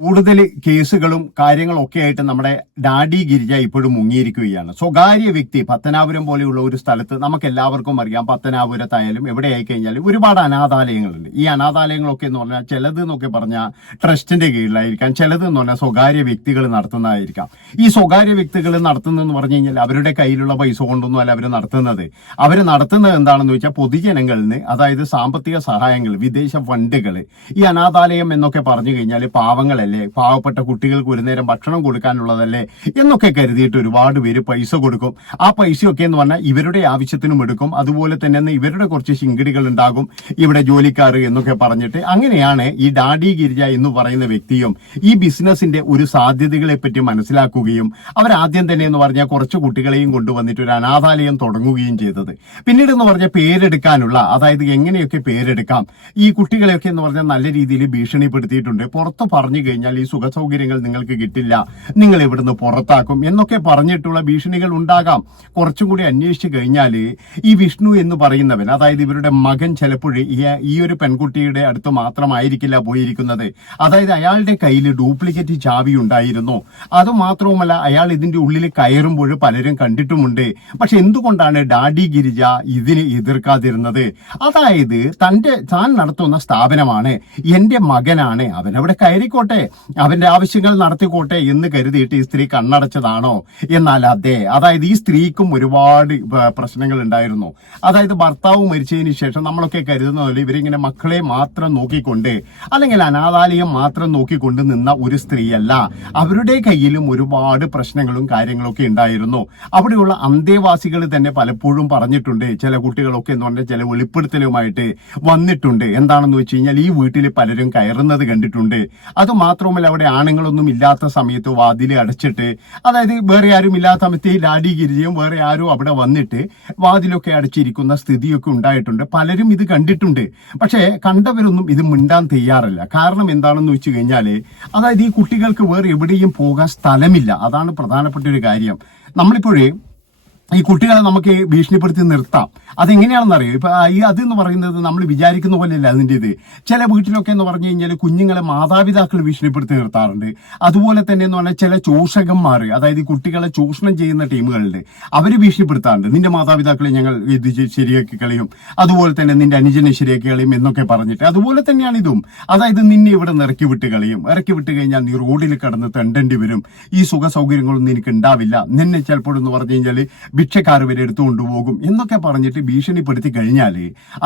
കൂടുതൽ കേസുകളും കാര്യങ്ങളും ഒക്കെ ആയിട്ട് നമ്മുടെ ഡാഡി ഗിരിജ ഇപ്പോഴും മുങ്ങിയിരിക്കുകയാണ്. സ്വകാര്യ വ്യക്തി പത്തനാപുരം പോലെയുള്ള ഒരു സ്ഥലത്ത് നമുക്ക് എല്ലാവർക്കും അറിയാം, പത്തനാപുരത്തായാലും എവിടെ ആയി കഴിഞ്ഞാലും ഒരുപാട് അനാഥാലയങ്ങളുണ്ട്. ഈ അനാഥാലയങ്ങളൊക്കെ എന്ന് പറഞ്ഞാൽ ചിലത് എന്നൊക്കെ പറഞ്ഞാൽ ട്രസ്റ്റിന്റെ കീഴിലായിരിക്കാം, ചിലത് എന്ന് പറഞ്ഞാൽ സ്വകാര്യ വ്യക്തികൾ നടത്തുന്നതായിരിക്കാം. ഈ സ്വകാര്യ വ്യക്തികൾ നടത്തുന്നതെന്ന് പറഞ്ഞു കഴിഞ്ഞാൽ അവരുടെ കയ്യിലുള്ള പൈസ കൊണ്ടൊന്നും അല്ല അവർ നടത്തുന്നത്. എന്താണെന്ന് വെച്ചാൽ പൊതുജനങ്ങളിൽ അതായത് സാമ്പത്തിക സഹായങ്ങൾ, വിദേശ ഫണ്ടുകൾ, ഈ അനാഥാലയം എന്നൊക്കെ പറഞ്ഞു കഴിഞ്ഞാൽ പാവങ്ങളെ, പാവപ്പെട്ട കുട്ടികൾക്ക് ഒരു നേരം ഭക്ഷണം കൊടുക്കാനുള്ളതല്ലേ എന്നൊക്കെ കരുതിയിട്ട് ഒരുപാട് പേര് പൈസ കൊടുക്കും. ആ പൈസയൊക്കെ എന്ന് പറഞ്ഞാൽ ഇവരുടെ ആവശ്യത്തിനും എടുക്കും. അതുപോലെ തന്നെ ഇവരുടെ കുറച്ച് ശിങ്കിടികൾ ഉണ്ടാകും, ഇവിടെ ജോലിക്കാർ എന്നൊക്കെ പറഞ്ഞിട്ട്. അങ്ങനെയാണ് ഈ ഡാഡി ഗിരിജ എന്ന് പറയുന്ന വ്യക്തിയും ഈ ബിസിനസിന്റെ ഒരു സാധ്യതകളെ പറ്റി മനസ്സിലാക്കുകയും അവരാദ്യം തന്നെ എന്ന് പറഞ്ഞാൽ കുറച്ച് കുട്ടികളെയും കൊണ്ടുവന്നിട്ട് ഒരു അനാഥാലയം തുടങ്ങുകയും ചെയ്തത്. പിന്നീട് എന്ന് പറഞ്ഞാൽ പേരെടുക്കാനുള്ള, അതായത് എങ്ങനെയൊക്കെ പേരെടുക്കാം, ഈ കുട്ടികളെയൊക്കെ എന്ന് പറഞ്ഞാൽ നല്ല രീതിയിൽ ഭീഷണിപ്പെടുത്തിയിട്ടുണ്ട്. പുറത്ത് പറഞ്ഞു കഴിഞ്ഞാൽ ഈ സുഖസൗകര്യങ്ങൾ നിങ്ങൾക്ക് കിട്ടില്ല, നിങ്ങൾ ഇവിടുന്ന് പുറത്താക്കും എന്നൊക്കെ പറഞ്ഞിട്ടുള്ള ഭീഷണികൾ ഉണ്ടാകാം. കുറച്ചും കൂടി അന്വേഷിച്ചു കഴിഞ്ഞാൽ ഈ വിഷ്ണു എന്ന് പറയുന്നവൻ, അതായത് ഇവരുടെ മകൻ, ചിലപ്പോഴേ ഈ ഒരു പെൺകുട്ടിയുടെ അടുത്ത് മാത്രമായിരിക്കില്ല പോയിരിക്കുന്നത്. അതായത് അയാളുടെ കയ്യിൽ ഡ്യൂപ്ലിക്കേറ്റ് ചാവി ഉണ്ടായിരുന്നു. അതുമാത്രവുമല്ല, അയാൾ ഇതിന്റെ ഉള്ളിൽ കയറുമ്പോൾ പലരും കണ്ടിട്ടുമുണ്ട്. പക്ഷെ എന്തുകൊണ്ടാണ് ഡാഡി ഗിരിജ ഇതിന് എതിർക്കാതിരുന്നത്? അതായത് താൻ നടത്തുന്ന സ്ഥാപനമാണ്, എന്റെ മകനാണ്, അവനവിടെ കയറിക്കോട്ടെ, അവന്റെ ആവശ്യങ്ങൾ നടത്തിക്കോട്ടെ എന്ന് കരുതിയിട്ട് ഈ സ്ത്രീ കണ്ണടച്ചതാണോ? എന്നാൽ അതെ. അതായത് ഈ സ്ത്രീക്കും ഒരുപാട് പ്രശ്നങ്ങൾ ഉണ്ടായിരുന്നു. അതായത് ഭർത്താവ് മരിച്ചതിന് ശേഷം നമ്മളൊക്കെ കരുതുന്നതല്ലേ ഇവരിങ്ങനെ മക്കളെ മാത്രം നോക്കിക്കൊണ്ട് അല്ലെങ്കിൽ അനാഥാലയം മാത്രം നോക്കിക്കൊണ്ട് നിന്ന ഒരു സ്ത്രീയല്ല. അവരുടെ കയ്യിലും ഒരുപാട് പ്രശ്നങ്ങളും കാര്യങ്ങളൊക്കെ ഉണ്ടായിരുന്നു. അവിടെയുള്ള അന്തേവാസികൾ തന്നെ പലപ്പോഴും പറഞ്ഞിട്ടുണ്ട്, ചില കുട്ടികളൊക്കെ എന്ന് പറഞ്ഞാൽ ചില വെളിപ്പെടുത്തലുമായിട്ട് വന്നിട്ടുണ്ട്. എന്താണെന്ന് വെച്ച് കഴിഞ്ഞാൽ ഈ വീട്ടിൽ പലരും കയറുന്നത് കണ്ടിട്ടുണ്ട്. അത് മാത്രമല്ല, അവിടെ ആണുങ്ങളൊന്നും ഇല്ലാത്ത സമയത്ത് വാതിൽ അടച്ചിട്ട്, അതായത് വേറെ ആരും ഇല്ലാത്ത സമയത്ത് ഡാഡി ഗിരിജയും വേറെ ആരും അവിടെ വന്നിട്ട് വാതിലൊക്കെ അടച്ചിരിക്കുന്ന സ്ഥിതിയൊക്കെ ഉണ്ടായിട്ടുണ്ട്. പലരും ഇത് കണ്ടിട്ടുണ്ട്. പക്ഷേ കണ്ടവരൊന്നും ഇത് മിണ്ടാൻ തയ്യാറല്ല. കാരണം എന്താണെന്ന് വെച്ച് കഴിഞ്ഞാൽ, അതായത് ഈ കുട്ടികൾക്ക് വേറെ എവിടെയും പോകാൻ സ്ഥലമില്ല. അതാണ് പ്രധാനപ്പെട്ട ഒരു കാര്യം. നമ്മളിപ്പോഴേ ഈ കുട്ടികളെ നമുക്ക് ഭീഷണിപ്പെടുത്തി നിർത്താം. അതെങ്ങനെയാണെന്നറിയോ? ഇപ്പൊ അതെന്ന് പറയുന്നത് നമ്മൾ വിചാരിക്കുന്ന പോലെയല്ല അതിൻ്റെ ഇത്. ചില വീട്ടിലൊക്കെ എന്ന് പറഞ്ഞു കഴിഞ്ഞാൽ കുഞ്ഞുങ്ങളെ മാതാപിതാക്കൾ ഭീഷണിപ്പെടുത്തി നിർത്താറുണ്ട്. അതുപോലെ തന്നെ എന്ന് പറഞ്ഞാൽ ചില ചൂഷകന്മാർ, അതായത് കുട്ടികളെ ചൂഷണം ചെയ്യുന്ന ടീമുകളുണ്ട്, അവർ ഭീഷണിപ്പെടുത്താറുണ്ട്. നിന്റെ മാതാപിതാക്കളെ ഞങ്ങൾ ഇത് ശരിയാക്കി കളയും, അതുപോലെ തന്നെ നിന്റെ അനുജനെ ശരിയാക്കി കളയും എന്നൊക്കെ പറഞ്ഞിട്ട്. അതുപോലെ തന്നെയാണ് ഇതും. അതായത് നിന്നെ ഇവിടെ നിന്ന് ഇറക്കി വിട്ട് കളയും. ഇറക്കി വിട്ട് കഴിഞ്ഞാൽ നീ റോഡിൽ കിടന്ന് തെണ്ടേണ്ടി വരും. ഈ സുഖ സൗകര്യങ്ങളൊന്നും നിനക്ക് ഉണ്ടാവില്ല. നിന്നെ ചിലപ്പോഴെന്ന് പറഞ്ഞു കഴിഞ്ഞാൽ ഭിക്ഷക്കാർ വരെ എടുത്തു കൊണ്ടുപോകും എന്നൊക്കെ പറഞ്ഞിട്ട് ഭീഷണിപ്പെടുത്തി കഴിഞ്ഞാൽ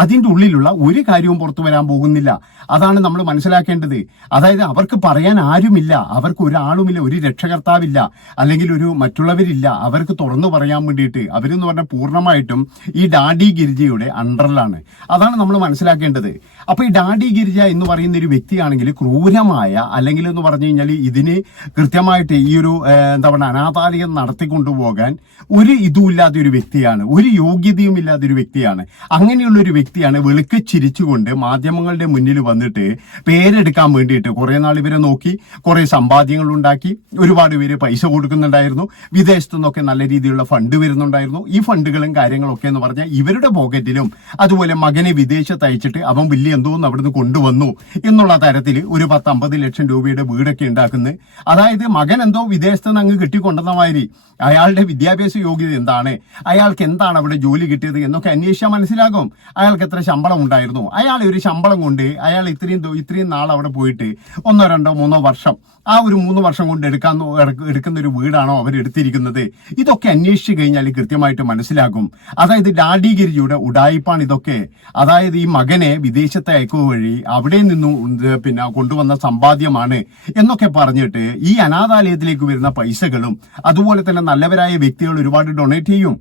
അതിൻ്റെ ഉള്ളിലുള്ള ഒരു കാര്യവും പുറത്തു വരാൻ പോകുന്നില്ല. അതാണ് നമ്മൾ മനസ്സിലാക്കേണ്ടത്. അതായത് അവർക്ക് പറയാൻ ആരുമില്ല, അവർക്ക് ഒരാളുമില്ല, ഒരു രക്ഷകർത്താവില്ല, അല്ലെങ്കിൽ ഒരു മറ്റുള്ളവരില്ല അവർക്ക് തുറന്നു പറയാൻ വേണ്ടിയിട്ട്. അവരെന്ന് പറഞ്ഞാൽ പൂർണ്ണമായിട്ടും ഈ ഡാഡി ഗിരിജയുടെ അണ്ടറിലാണ്. അതാണ് നമ്മൾ മനസ്സിലാക്കേണ്ടത്. അപ്പൊ ഈ ഡാഡി ഗിരിജ എന്ന് പറയുന്ന ഒരു വ്യക്തിയാണെങ്കിൽ ക്രൂരമായ, അല്ലെങ്കിൽ എന്ന് പറഞ്ഞു കഴിഞ്ഞാൽ ഇതിന് കൃത്യമായിട്ട് ഈ ഒരു എന്താ പറയുക അനാഥാലയം നടത്തിക്കൊണ്ടുപോകാൻ ഒരു ഇതുമില്ലാത്ത ഒരു വ്യക്തിയാണ്, ഒരു യോഗ്യതയും ഇല്ലാത്ത ഒരു വ്യക്തിയാണ്. അങ്ങനെയുള്ള ഒരു വ്യക്തിയാണ് വെളുക്കെ ചിരിച്ചുകൊണ്ട് മാധ്യമങ്ങളുടെ മുന്നിൽ വന്നിട്ട് പേരെടുക്കാൻ വേണ്ടിയിട്ട് കുറെ നാൾ ഇവരെ നോക്കി, കുറെ സമ്പാദ്യങ്ങൾ ഉണ്ടാക്കി, ഒരുപാട് പേര് പൈസ കൊടുക്കുന്നുണ്ടായിരുന്നു, വിദേശത്തു നിന്നൊക്കെ നല്ല രീതിയിലുള്ള ഫണ്ട് വരുന്നുണ്ടായിരുന്നു. ഈ ഫണ്ടുകളും കാര്യങ്ങളൊക്കെ എന്ന് പറഞ്ഞാൽ ഇവരുടെ പോക്കറ്റിലും, അതുപോലെ മകനെ വിദേശത്ത് അയച്ചിട്ട് അവൻ വലിയ എന്തോന്ന് അവിടുന്ന് കൊണ്ടുവന്നു എന്നുള്ള തരത്തിൽ ഒരു 10-50 ലക്ഷം രൂപയുടെ വീടൊക്കെ ഉണ്ടാക്കുന്നത്. അതായത് മകൻ എന്തോ വിദേശത്ത് നിന്ന് അങ്ങ് കെട്ടിക്കൊണ്ടുവന്ന മാതിരി അയാളുടെ വിദ്യാഭ്യാസ യോഗ്യത എന്താണ്, അയാൾക്ക് എന്താണ് അവിടെ ജോലി കിട്ടിയത് എന്നൊക്കെ അന്വേഷിച്ചാൽ മനസ്സിലാകും. അയാൾക്ക് എത്ര ശമ്പളം ഉണ്ടായിരുന്നു, അയാൾ ഒരു ശമ്പളം കൊണ്ട് അയാൾ ഇത്രയും നാൾ അവിടെ പോയിട്ട് 1, 2, 3 വർഷം, ആ ഒരു 3 വർഷം കൊണ്ട് എടുക്കുന്ന ഒരു വീടാണോ അവർ എടുത്തിരിക്കുന്നത്? ഇതൊക്കെ അന്വേഷിച്ചു കഴിഞ്ഞാൽ കൃത്യമായിട്ട് മനസ്സിലാകും. അതായത് ഡാഡി ഗിരിജയുടെ ഉഡായിപ്പാണ് ഇതൊക്കെ. അതായത് ഈ മകനെ വിദേശത്തെ അയക്കുക വഴി അവിടെ നിന്നും പിന്നെ കൊണ്ടുവന്ന സമ്പാദ്യമാണ് എന്നൊക്കെ പറഞ്ഞിട്ട് ഈ അനാഥാലയത്തിലേക്ക് വരുന്ന പൈസകളും അതുപോലെ തന്നെ നല്ലവരായ വ്യക്തികൾ ഒരുപാട് ഡൊണേറ്റ് ചെയ്യും.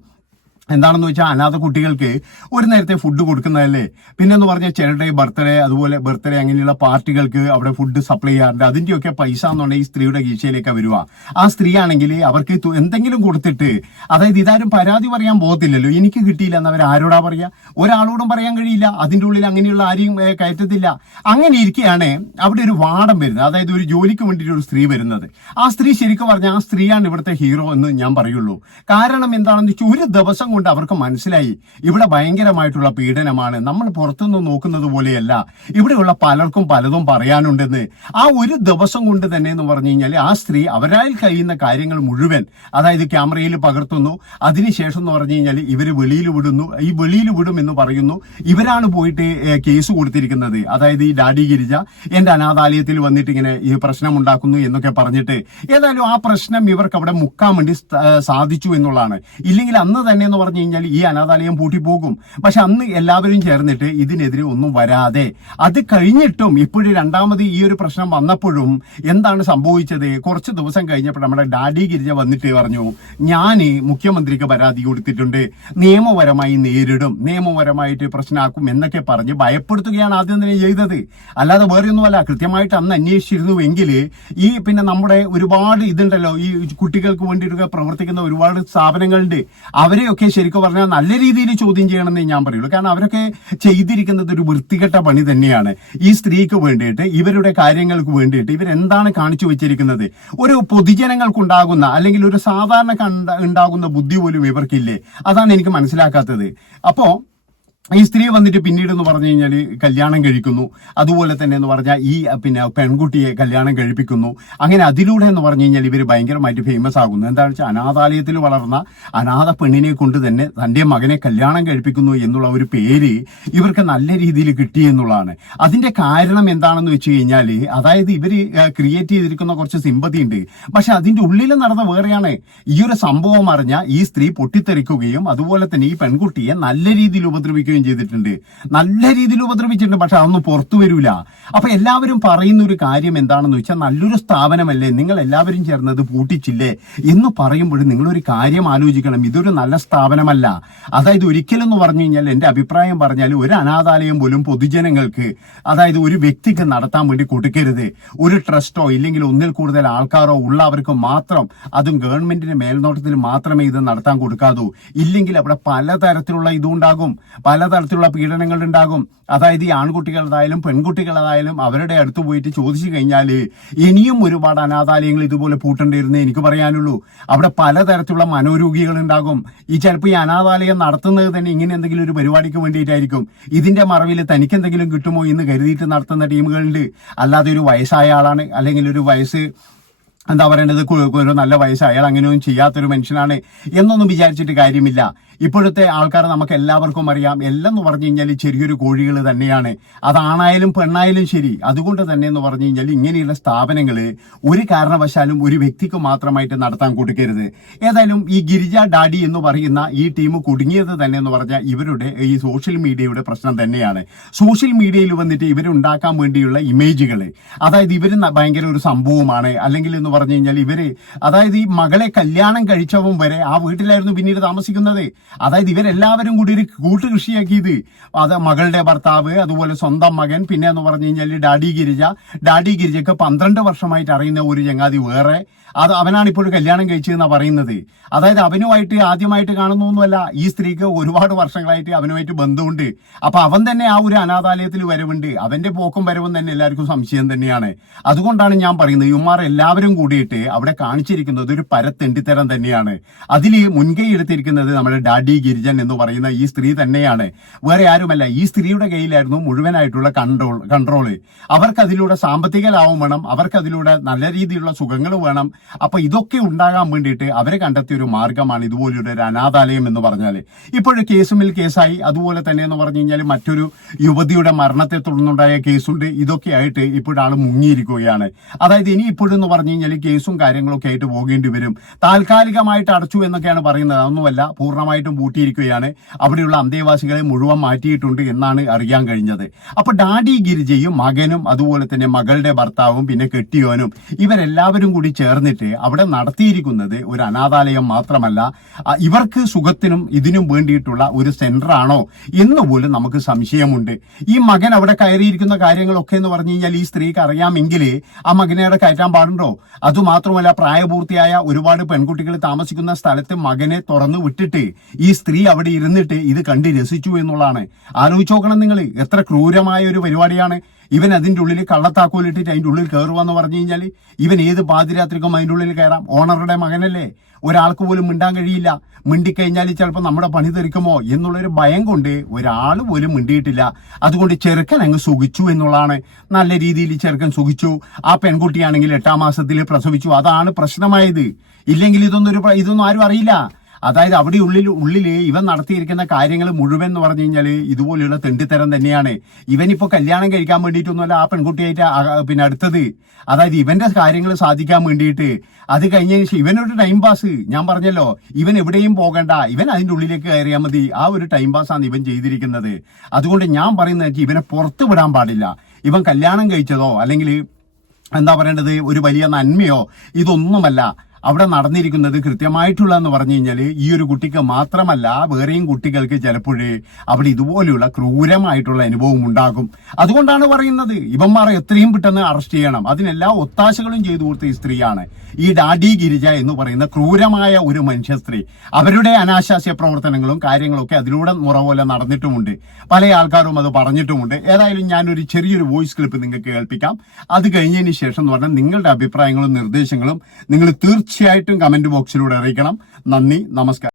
എന്താണെന്ന് വെച്ചാൽ അനാഥ കുട്ടികൾക്ക് ഒരു നേരത്തെ ഫുഡ് കൊടുക്കുന്നതല്ലേ. പിന്നെ എന്ന് പറഞ്ഞാൽ ചിലരുടെ ബർത്ത്ഡേ അങ്ങനെയുള്ള പാർട്ടികൾക്ക് അവിടെ ഫുഡ് സപ്ലൈ ചെയ്യാറുണ്ട്. അതിന്റെയൊക്കെ പൈസ എന്നുണ്ടെങ്കിൽ ഈ സ്ത്രീയുടെ കീശയിലേക്ക് വരുക. ആ സ്ത്രീ ആണെങ്കിൽ അവർക്ക് എന്തെങ്കിലും കൊടുത്തിട്ട്, അതായത് ഇതാരും പരാതി പറയാൻ പോകത്തില്ലല്ലോ, എനിക്ക് കിട്ടിയില്ല എന്നവർ ആരോടാ പറയാ? ഒരാളോടും പറയാൻ കഴിയില്ല. അതിന്റെ ഉള്ളിൽ അങ്ങനെയുള്ള ആരെയും കയറ്റത്തില്ല. അങ്ങനെ ഇരിക്കുകയാണ് അവിടെ ഒരു വാടം വരുന്നത്, അതായത് ഒരു ജോലിക്ക് വേണ്ടിയിട്ട് ഒരു സ്ത്രീ വരുന്നത്. ആ സ്ത്രീ ശരിക്കും പറഞ്ഞാൽ ആ സ്ത്രീയാണ് ഇവിടുത്തെ ഹീറോ എന്ന് ഞാൻ പറയുള്ളൂ. കാരണം എന്താണെന്ന് വെച്ചാൽ ഒരു ദിവസം കൊണ്ട് അവർക്ക് മനസ്സിലായി ഇവിടെ ഭയങ്കരമായിട്ടുള്ള പീഡനമാണ്, നമ്മൾ പുറത്തുനിന്ന് നോക്കുന്നത് പോലെയല്ല, ഇവിടെയുള്ള പലർക്കും പലതും പറയാനുണ്ടെന്ന്. ആ ഒരു ദിവസം കൊണ്ട് തന്നെ എന്ന് പറഞ്ഞു കഴിഞ്ഞാൽ ആ സ്ത്രീ അവരാൽ കഴിയുന്ന കാര്യങ്ങൾ മുഴുവൻ, അതായത് ക്യാമറയിൽ പകർത്തുന്നു. അതിനുശേഷം എന്ന് പറഞ്ഞു കഴിഞ്ഞാൽ ഇവര് വെളിയിൽ വിടുന്നു. ഈ വെളിയിൽ വിടും എന്ന് പറയുന്നു. ഇവരാണ് പോയിട്ട് കേസ് കൊടുത്തിരിക്കുന്നത്. അതായത് ഈ ഡാഡി ഗിരിജ എന്റെ അനാഥാലയത്തിൽ വന്നിട്ട് ഇങ്ങനെ ഈ പ്രശ്നം ഉണ്ടാക്കുന്നു എന്നൊക്കെ പറഞ്ഞിട്ട്. ഏതായാലും ആ പ്രശ്നം ഇവർക്ക് അവിടെ മുക്കാൻ വേണ്ടി സാധിച്ചു എന്നുള്ളതാണ്. ഇല്ലെങ്കിൽ അന്ന് തന്നെ എന്ന് പറഞ്ഞു കഴിഞ്ഞാൽ ഈ അനാഥാലയം പൂട്ടിപ്പോകും. പക്ഷെ അന്ന് എല്ലാവരും ചേർന്നിട്ട് ഇതിനെതിരെ ഒന്നും വരാതെ, അത് കഴിഞ്ഞിട്ടും ഇപ്പോഴും രണ്ടാമത് ഈ ഒരു പ്രശ്നം വന്നപ്പോഴും എന്താണ് സംഭവിച്ചത്? കുറച്ച് ദിവസം കഴിഞ്ഞപ്പോൾ നമ്മുടെ ഡാഡി ഗിരിജ വന്നിട്ട് പറഞ്ഞു, ഞാൻ മുഖ്യമന്ത്രിക്ക് പരാതി കൊടുത്തിട്ടുണ്ട്, നിയമപരമായി നേരിടും, നിയമപരമായിട്ട് പ്രശ്നമാക്കും എന്നൊക്കെ പറഞ്ഞ് ഭയപ്പെടുത്തുകയാണ് ആദ്യം തന്നെ ചെയ്തത്. അല്ലാതെ വേറെ ഒന്നുമല്ല. കൃത്യമായിട്ട് അന്ന് അന്വേഷിച്ചിരുന്നുവെങ്കിൽ ഈ പിന്നെ നമ്മുടെ ഒരുപാട് ഇതുണ്ടല്ലോ, ഈ കുട്ടികൾക്ക് വേണ്ടിയിട്ട് പ്രവർത്തിക്കുന്ന ഒരുപാട് സ്ഥാപനങ്ങളുണ്ട്, അവരെയൊക്കെ ശരിക്കും പറഞ്ഞാൽ നല്ല രീതിയിൽ ചോദ്യം ചെയ്യണമെന്നേ ഞാൻ പറയുള്ളൂ. കാരണം അവരൊക്കെ ചെയ്തിരിക്കുന്നത് ഒരു വൃത്തികെട്ട പണി തന്നെയാണ്. ഈ സ്ത്രീക്ക് വേണ്ടിയിട്ട്, ഇവരുടെ കാര്യങ്ങൾക്ക് വേണ്ടിയിട്ട് ഇവരെന്താണ് കാണിച്ചു വെച്ചിരിക്കുന്നത്? ഒരു പൊതുജനങ്ങൾക്കുണ്ടാകുന്ന അല്ലെങ്കിൽ ഒരു സാധാരണ ഉണ്ടാകുന്ന ബുദ്ധി പോലും ഇവർക്കില്ലേ? അതാണ് എനിക്ക് മനസ്സിലാക്കാത്തത്. അപ്പോ ഈ സ്ത്രീ വന്നിട്ട് പിന്നീട് എന്ന് പറഞ്ഞു കഴിഞ്ഞാൽ കല്യാണം കഴിക്കുന്നു. അതുപോലെ തന്നെ എന്ന് പറഞ്ഞാൽ ഈ പിന്നെ പെൺകുട്ടിയെ കല്യാണം കഴിപ്പിക്കുന്നു. അങ്ങനെ അതിലൂടെ എന്ന് പറഞ്ഞു കഴിഞ്ഞാൽ ഇവർ ഭയങ്കരമായിട്ട് ഫേമസ് ആകുന്നു. എന്താണെന്ന് വെച്ചാൽ അനാഥാലയത്തിൽ വളർന്ന അനാഥ പെണ്ണിനെ കൊണ്ട് തന്നെ തന്റെ മകനെ കല്യാണം കഴിപ്പിക്കുന്നു എന്നുള്ള ഒരു പേര് ഇവർക്ക് നല്ല രീതിയിൽ കിട്ടി എന്നുള്ളതാണ്. അതിന്റെ കാരണം എന്താണെന്ന് വെച്ച് കഴിഞ്ഞാൽ, അതായത് ഇവര് ക്രിയേറ്റ് ചെയ്തിരിക്കുന്ന കുറച്ച് സിമ്പതി ഉണ്ട്, പക്ഷെ അതിന്റെ ഉള്ളിൽ നടന്ന വേറെയാണ്. ഈ ഒരു സംഭവം അറിഞ്ഞ ഈ സ്ത്രീ പൊട്ടിത്തെറിക്കുകയും അതുപോലെ തന്നെ ഈ പെൺകുട്ടിയെ നല്ല രീതിയിൽ ഉപദ്രവിക്കുകയും ചെയ്തിട്ടുണ്ട്. നല്ല രീതിയിൽ ഉപദ്രവിച്ചിട്ടുണ്ട്. പക്ഷെ അതൊന്നും പുറത്തു വരൂല. അപ്പൊ എല്ലാവരും പറയുന്ന ഒരു കാര്യം എന്താണെന്ന് വെച്ചാൽ, നല്ലൊരു സ്ഥാപനമല്ലേ, നിങ്ങൾ എല്ലാവരും ചേർന്നത് പൂട്ടിച്ചില്ലേ എന്ന് പറയുമ്പോൾ നിങ്ങളൊരു കാര്യം ആലോചിക്കണം, ഇതൊരു നല്ല സ്ഥാപനമല്ല. അതായത് ഒരിക്കലും എന്ന് പറഞ്ഞു കഴിഞ്ഞാൽ, എന്റെ അഭിപ്രായം പറഞ്ഞാൽ, ഒരു അനാഥാലയം പോലും പൊതുജനങ്ങൾക്ക്, അതായത് ഒരു വ്യക്തിക്ക് നടത്താൻ വേണ്ടി കൊടുക്കരുത്. ഒരു ട്രസ്റ്റോ ഇല്ലെങ്കിൽ ഒന്നിൽ കൂടുതൽ ആൾക്കാരോ ഉള്ളവർക്ക് മാത്രം, അതും ഗവൺമെന്റിന്റെ മേൽനോട്ടത്തിൽ മാത്രമേ ഇത് നടത്താൻ കൊടുക്കാതൂ. ഇല്ലെങ്കിൽ അവിടെ പലതരത്തിലുള്ള ഇതുണ്ടാകും, പലതരത്തിലുള്ള പീഡനങ്ങൾ ഉണ്ടാകും. അതായത് ഈ ആൺകുട്ടികളതായാലും പെൺകുട്ടികളതായാലും അവരുടെ അടുത്ത് പോയിട്ട് ചോദിച്ചു കഴിഞ്ഞാൽ ഇനിയും ഒരുപാട് അനാഥാലയങ്ങൾ ഇതുപോലെ പൂട്ടേണ്ടിയിരുന്നേ എനിക്ക് പറയാനുള്ളൂ. അവിടെ പലതരത്തിലുള്ള മനോരോഗികൾ ഉണ്ടാകും. ഈ ചിലപ്പോൾ ഈ അനാഥാലയം നടത്തുന്നത് തന്നെ ഇങ്ങനെ എന്തെങ്കിലും ഒരു പരിപാടിക്ക് വേണ്ടിയിട്ടായിരിക്കും. ഇതിന്റെ മറവിൽ തനിക്ക് എന്തെങ്കിലും കിട്ടുമോ എന്ന് കരുതിയിട്ട് നടത്തുന്ന ടീമുകളുണ്ട്. അല്ലാതെ ഒരു വയസ്സായ ആളാണ് അല്ലെങ്കിൽ ഒരു വയസ്സ് എന്താ പറയേണ്ടത്, ഒരു നല്ല വയസ്സ്, അയാൾ അങ്ങനെയൊന്നും ചെയ്യാത്തൊരു മനുഷ്യനാണ് എന്നൊന്നും വിചാരിച്ചിട്ട് കാര്യമില്ല. ഇപ്പോഴത്തെ ആൾക്കാർ നമുക്ക് എല്ലാവർക്കും അറിയാം, എല്ലാം എന്ന് പറഞ്ഞു കഴിഞ്ഞാൽ ചെറിയൊരു കോഴികൾ തന്നെയാണ്. അതാണായാലും പെണ്ണായാലും ശരി. അതുകൊണ്ട് തന്നെ എന്ന് പറഞ്ഞു കഴിഞ്ഞാൽ ഇങ്ങനെയുള്ള സ്ഥാപനങ്ങൾ ഒരു കാരണവശാലും ഒരു വ്യക്തിക്ക് മാത്രമായിട്ട് നടത്താൻ കൊടുക്കരുത്. ഏതായാലും ഈ ഗിരിജ ഡാഡി എന്ന് പറയുന്ന ഈ ടീം കുടുങ്ങിയത് തന്നെ എന്ന് പറഞ്ഞാൽ ഇവരുടെ ഈ സോഷ്യൽ മീഡിയയുടെ പ്രശ്നം തന്നെയാണ്. സോഷ്യൽ മീഡിയയിൽ വന്നിട്ട് ഇവരുണ്ടാക്കാൻ വേണ്ടിയുള്ള ഇമേജുകൾ, അതായത് ഇവർ ഭയങ്കര ഒരു സംഭവമാണ്, അല്ലെങ്കിൽ എന്ന് പറഞ്ഞു കഴിഞ്ഞാൽ ഇവര്, അതായത് ഈ മകളെ കല്യാണം കഴിച്ചവൻ വരെ ആ വീട്ടിലായിരുന്നു പിന്നീട് താമസിക്കുന്നത്. അതായത് ഇവരെല്ലാവരും കൂടി ഒരു കൂട്ടുകൃഷിയാക്കിയത്. അത് മകളുടെ ഭർത്താവ്, അതുപോലെ സ്വന്തം മകൻ, പിന്നെ എന്ന് പറഞ്ഞു കഴിഞ്ഞാൽ ഡാഡി ഗിരിജക്ക് 12 വർഷമായിട്ട് അറിയുന്ന ഒരു ചങ്ങാതി വേറെ, അത് അവനാണ് ഇപ്പോഴും കല്യാണം കഴിച്ചതെന്നാ പറയുന്നത്. അതായത് അവനുമായിട്ട് ആദ്യമായിട്ട് കാണുന്നൊന്നുമല്ല, ഈ സ്ത്രീക്ക് ഒരുപാട് വർഷങ്ങളായിട്ട് അവനുമായിട്ട് ബന്ധമുണ്ട്. അപ്പൊ അവൻ തന്നെ ആ ഒരു അനാഥാലയത്തിൽ വരവുണ്ട്. അവന്റെ പോക്കും വരവും തന്നെ എല്ലാവർക്കും സംശയം തന്നെയാണ്. അതുകൊണ്ടാണ് ഞാൻ പറയുന്നത്, ഇവന്മാർ എല്ലാവരും കൂടിയിട്ട് അവിടെ കാണിച്ചിരിക്കുന്നത് ഒരു പരത്തെണ്ടിത്തരം തന്നെയാണ്. അതിൽ മുൻകൈ എടുത്തിരിക്കുന്നത് നമ്മുടെ ഡാഡി ഗിരിജൻ എന്ന് പറയുന്ന ഈ സ്ത്രീ തന്നെയാണ്, വേറെ ആരുമല്ല. ഈ സ്ത്രീയുടെ കയ്യിലായിരുന്നു മുഴുവനായിട്ടുള്ള കൺട്രോള്. അവർക്ക് അതിലൂടെ സാമ്പത്തിക ലാഭം വേണം, അവർക്ക് അതിലൂടെ നല്ല രീതിയിലുള്ള സുഖങ്ങൾ വേണം. അപ്പൊ ഇതൊക്കെ ഉണ്ടാകാൻ വേണ്ടിയിട്ട് അവരെ കണ്ടെത്തിയ ഒരു മാർഗമാണ് ഇതുപോലൊരു അനാഥാലയം എന്ന് പറഞ്ഞാൽ. ഇപ്പോഴും കേസുമിൽ കേസായി. അതുപോലെ തന്നെ എന്ന് പറഞ്ഞു കഴിഞ്ഞാൽ മറ്റൊരു യുവതിയുടെ മരണത്തെ തുടർന്നുണ്ടായ കേസുണ്ട്. ഇതൊക്കെ ആയിട്ട് ഇപ്പോഴാൾ മുങ്ങിയിരിക്കുകയാണ്. അതായത് ഇനി ഇപ്പോഴെന്ന് പറഞ്ഞു കഴിഞ്ഞാൽ കേസും കാര്യങ്ങളൊക്കെ ആയിട്ട് പോകേണ്ടി വരും. താൽക്കാലികമായിട്ട് അടച്ചു എന്നൊക്കെയാണ് പറയുന്നത്. അതൊന്നുമല്ല, പൂർണ്ണമായിട്ടും പൂട്ടിയിരിക്കുകയാണ്. അവിടെയുള്ള അന്തേവാസികളെ മുഴുവൻ മാറ്റിയിട്ടുണ്ട് എന്നാണ് അറിയാൻ കഴിഞ്ഞത്. അപ്പൊ ഡാഡി ഗിരിജയും മകനും അതുപോലെ തന്നെ മകളുടെ ഭർത്താവും പിന്നെ കെട്ടിയോനും ഇവരെല്ലാവരും കൂടി ചേർന്നിട്ട് അവിടെ നടത്തിയിരിക്കുന്നത് ഒരു അനാഥാലയം മാത്രമല്ല, ഇവർക്ക് സുഖത്തിനും ഇതിനും വേണ്ടിയിട്ടുള്ള ഒരു സെന്റർ ആണോ എന്ന് പോലും നമുക്ക് സംശയമുണ്ട്. ഈ മകൻ അവിടെ കയറിയിരിക്കുന്ന കാര്യങ്ങളൊക്കെ എന്ന് പറഞ്ഞു കഴിഞ്ഞാൽ ഈ സ്ത്രീക്ക് അറിയാമെങ്കിൽ ആ മകനെ അവിടെ കയറ്റാൻ പാടുണ്ടോ? അതുമാത്രമല്ല, പ്രായപൂർത്തിയായ ഒരുപാട് പെൺകുട്ടികൾ താമസിക്കുന്ന സ്ഥലത്ത് മകനെ തുറന്നു വിട്ടിട്ട് ഈ സ്ത്രീ അവിടെ ഇരുന്നിട്ട് ഇത് കണ്ട് രസിച്ചു എന്നുള്ളതാണ്. ആലോചിച്ച് നോക്കണം നിങ്ങൾ, എത്ര ക്രൂരമായ ഒരു പരിപാടിയാണ്. ഇവൻ അതിന്റെ ഉള്ളിൽ കള്ളത്താക്കോലിട്ടിട്ട് അതിന്റെ ഉള്ളിൽ കയറുവാന്ന് പറഞ്ഞു കഴിഞ്ഞാൽ ഇവൻ ഏത് പാതിരാത്രിക്കും അതിന്റെ ഉള്ളിൽ കയറാം. ഓണറുടെ മകനല്ലേ, ഒരാൾക്ക് പോലും മിണ്ടാൻ കഴിയില്ല. മിണ്ടിക്കഴിഞ്ഞാൽ ചിലപ്പോൾ നമ്മുടെ പണി തെറിക്കുമോ എന്നുള്ളൊരു ഭയം കൊണ്ട് ഒരാൾ പോലും മിണ്ടിയിട്ടില്ല. അതുകൊണ്ട് ചെറുക്കൻ അങ്ങ് സുഖിച്ചു എന്നുള്ളതാണ്. നല്ല രീതിയിൽ ചെറുക്കൻ സുഖിച്ചു. ആ പെൺകുട്ടിയാണെങ്കിൽ 8ാം മാസത്തിൽ പ്രസവിച്ചു. അതാണ് പ്രശ്നമായത്. ഇല്ലെങ്കിൽ ഇതൊന്നും ആരും അറിയില്ല. അതായത് അവിടെ ഉള്ളില് ഇവൻ നടത്തിയിരിക്കുന്ന കാര്യങ്ങൾ മുഴുവൻ എന്ന് പറഞ്ഞു കഴിഞ്ഞാല് ഇതുപോലെയുള്ള തെണ്ടിത്തരം തന്നെയാണ്. ഇവനിപ്പോ കല്യാണം കഴിക്കാൻ വേണ്ടിയിട്ടൊന്നുമല്ല ആ പെൺകുട്ടിയായിട്ട് പിന്നെ അടുത്തത്. അതായത് ഇവന്റെ കാര്യങ്ങൾ സാധിക്കാൻ വേണ്ടിയിട്ട് അത് കഴിഞ്ഞതിന് ശേഷം ഇവനൊരു ടൈം പാസ്. ഞാൻ പറഞ്ഞല്ലോ, ഇവൻ എവിടെയും പോകണ്ട, ഇവൻ അതിന്റെ ഉള്ളിലേക്ക് കയറിയാൽ മതി. ആ ഒരു ടൈം പാസ്സാണ് ഇവൻ ചെയ്തിരിക്കുന്നത്. അതുകൊണ്ട് ഞാൻ പറയുന്നത് ഇവനെ പുറത്തു വിടാൻ പാടില്ല. ഇവൻ കല്യാണം കഴിച്ചതോ അല്ലെങ്കിൽ എന്താ പറയേണ്ടത് ഒരു വലിയ നന്മയോ ഇതൊന്നുമല്ല. അവിടെ നടന്നിരിക്കുന്നത് കൃത്യമായിട്ടുള്ളതെന്ന് പറഞ്ഞു കഴിഞ്ഞാൽ ഈ ഒരു കുട്ടിക്ക് മാത്രമല്ല, വേറെയും കുട്ടികൾക്ക് ചിലപ്പോഴേ അവിടെ ഇതുപോലെയുള്ള ക്രൂരമായിട്ടുള്ള അനുഭവം ഉണ്ടാകും. അതുകൊണ്ടാണ് പറയുന്നത് ഇവന്മാരെ എത്രയും പെട്ടെന്ന് അറസ്റ്റ് ചെയ്യണം. അതിനെല്ലാ ഒത്താശകളും ചെയ്തു കൊടുത്ത ഈ സ്ത്രീയാണ് ഈ ഡാഡി ഗിരിജ എന്ന് പറയുന്ന ക്രൂരമായ ഒരു മനുഷ്യ സ്ത്രീ. അവരുടെ അനാശാസ്യ പ്രവർത്തനങ്ങളും കാര്യങ്ങളൊക്കെ അതിലൂടെ മുറ പോലെ നടന്നിട്ടുമുണ്ട്. പല ആൾക്കാരും അത് പറഞ്ഞിട്ടുമുണ്ട്. ഏതായാലും ഞാനൊരു ചെറിയൊരു വോയിസ് ക്ലിപ്പ് നിങ്ങൾക്ക് കേൾപ്പിക്കാം. അത് കഴിഞ്ഞതിന് ശേഷം എന്ന് പറഞ്ഞാൽ നിങ്ങളുടെ അഭിപ്രായങ്ങളും നിർദ്ദേശങ്ങളും നിങ്ങൾ തീർച്ചയായിട്ടും കമന്റ് ബോക്സിലൂടെ അറിയിക്കണം. നന്ദി, നമസ്കാരം.